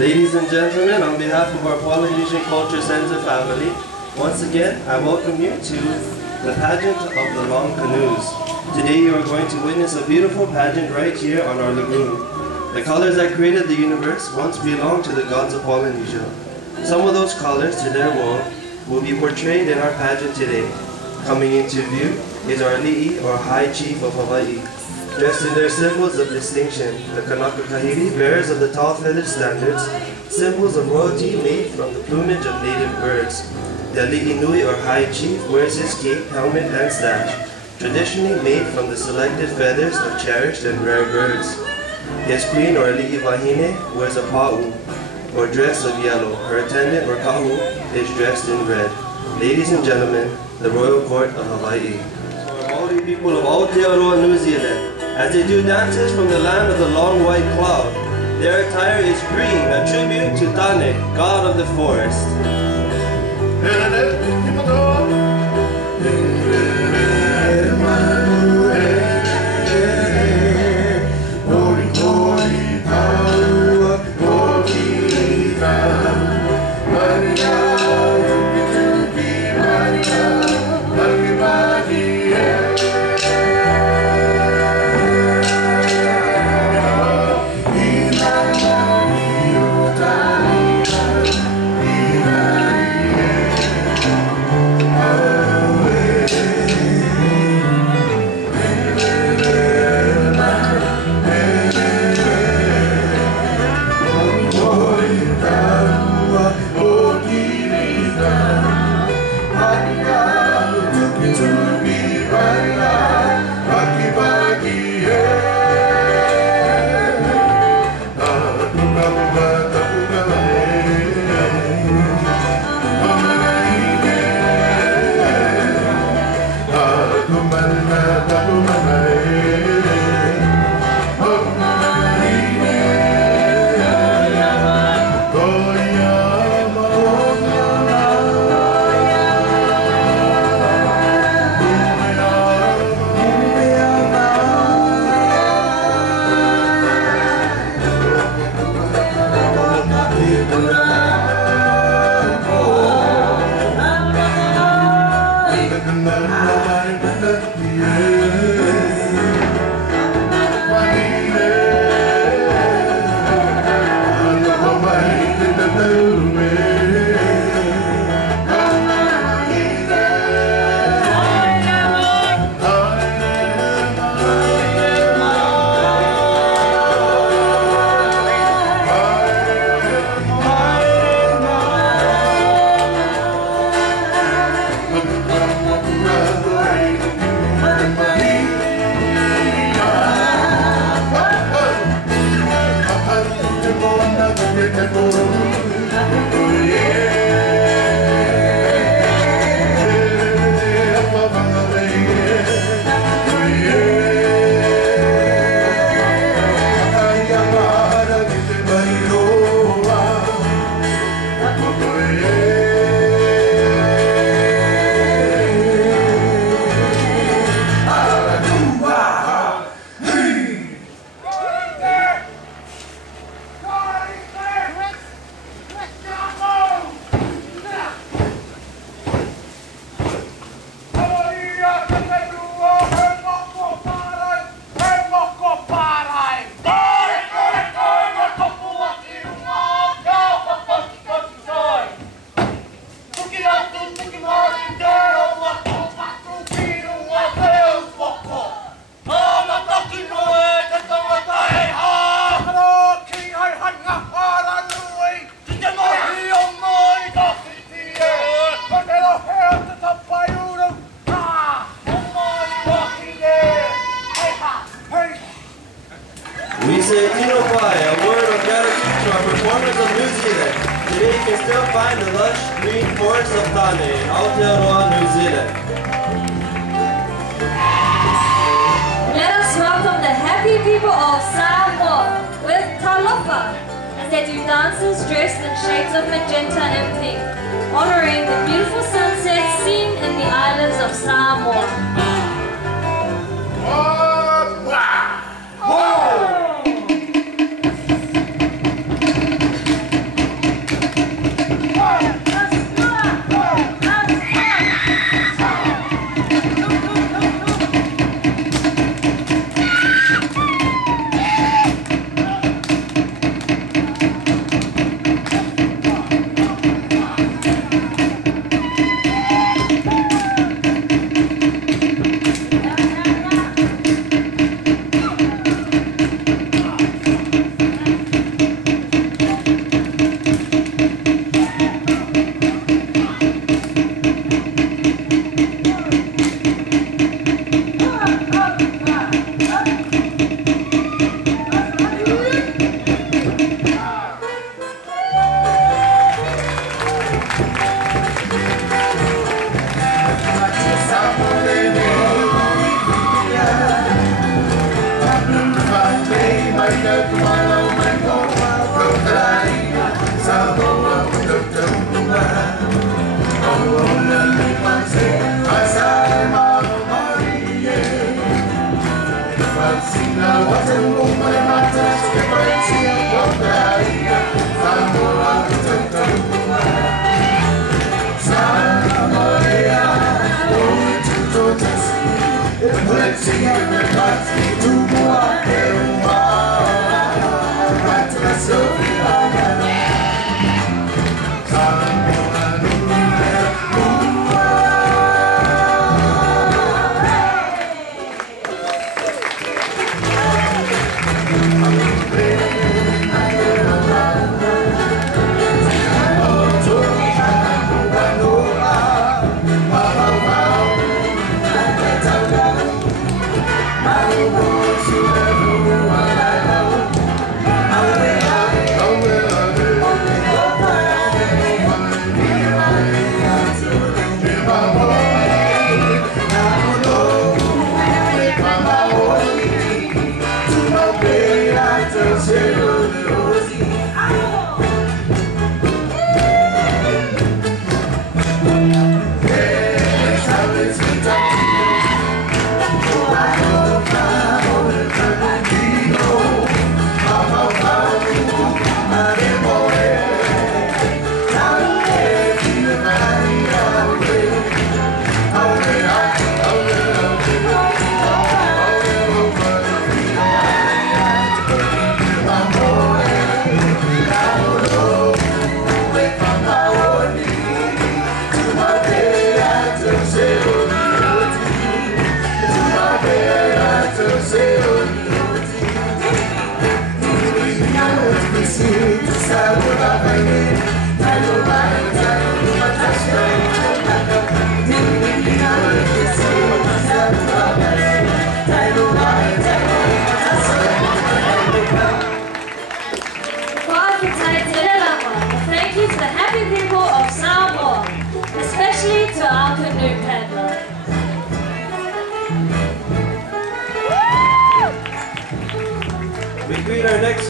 Ladies and gentlemen, on behalf of our Polynesian Culture Center family, once again, I welcome you to the pageant of the long canoes. Today you are going to witness a beautiful pageant right here on our lagoon. The colors that created the universe once belonged to the gods of Polynesia. Some of those colors, to their world, will be portrayed in our pageant today. Coming into view is our Li'i, or High Chief of Hawaii. Dressed in their symbols of distinction, the Kanaka Kahiri, bearers of the tall feathered standards, symbols of royalty made from the plumage of native birds. The Li'i Nui, or High Chief, wears his cape, helmet, and sash, traditionally made from the selected feathers of cherished and rare birds. His queen, or Li'i Wahine, wears a pa'u, or dress of yellow. Her attendant, or kahu, is dressed in red. Ladies and gentlemen, the Royal Court of Hawaii. Maori people of Aotearoa, New Zealand, as they do dances from the land of the long white cloud. Their attire is green, a tribute to Tane, god of the forest. We say Tino Pai, a word of gratitude to our performers of New Zealand. Today you can still find the lush green forest of Tane in Aotearoa, New Zealand. Let us welcome the happy people of Samoa with Talofa, as they do dances dressed in shades of magenta and pink, honoring the beautiful sunset sunset seen in the islands of Samoa. Thank you to the happy people of Samoa, especially to our canoe paddler. We greet our next